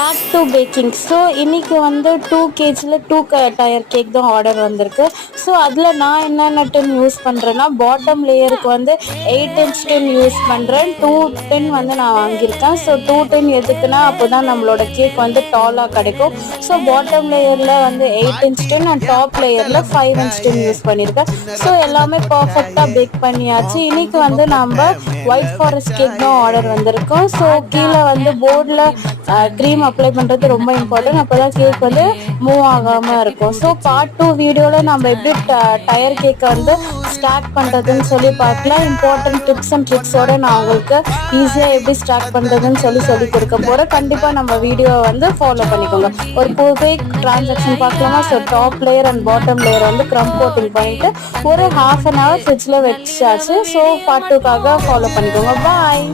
Back to packing. So இன்றைக்கி வந்து 2 kg 2 tyre cake தான் ஆர்டர் வந்திருக்கு. ஸோ அதில் நான் என்னென்ன டின் யூஸ் பண்ணுறேன்னா, பாட்டம் லேயருக்கு வந்து 8 inch டின் யூஸ் பண்ணுறேன். 2 tin வந்து நான் வாங்கியிருக்கேன். ஸோ 2 tin எதுக்குன்னா, அப்போ தான் நம்மளோட கேக் வந்து டாலாக கிடைக்கும். ஸோ பாட்டம் லேயரில் வந்து 8 inch டின் அண்ட் டாப் லேயரில் 5 inch டின் யூஸ் பண்ணியிருக்கேன். ஸோ எல்லாமே பர்ஃபெக்டாக பேக் பண்ணியாச்சு. இன்றைக்கி வந்து நம்ம ஒயிட் ஃபாரஸ்ட் கேக் தான் ஆர்டர் வந்திருக்கோம். ஸோ கீழே வந்து போர்டில் க்ரீம் அப்ளை பண்ணுறது ரொம்ப இம்பார்ட்டன்ட். அப்போ தான் கேக் வந்து மூவ் ஆகாமல் இருக்கும். ஸோ பார்ட் 2 வீடியோவில் நம்ம எப்படி டயர் கேக்கை வந்து ஸ்டார்ட் பண்ணுறதுன்னு சொல்லி பார்க்கலாம். இம்பார்ட்டன்ட் டிப்ஸ் அண்ட் ட்ரிக்ஸோடு நான் உங்களுக்கு ஈஸியாக எப்படி ஸ்டார்ட் பண்ணுறதுன்னு சொல்லி கொடுக்க போகிறேன். கண்டிப்பாக நம்ம வீடியோவை வந்து ஃபாலோ பண்ணிக்கோங்க. ஒரு குயிக் ட்ரான்சாக்ஷன் பார்க்கலாமா? So top layer and bottom layer வந்து க்ரம் கோட்டிங் பண்ணிவிட்டு ஒரு 1/2 an hour ஃப்ரிட்ஜில் வச்சாச்சு. ஸோ பார்ட் 2க்காக ஃபாலோ பண்ணிக்கோங்க. பாய்.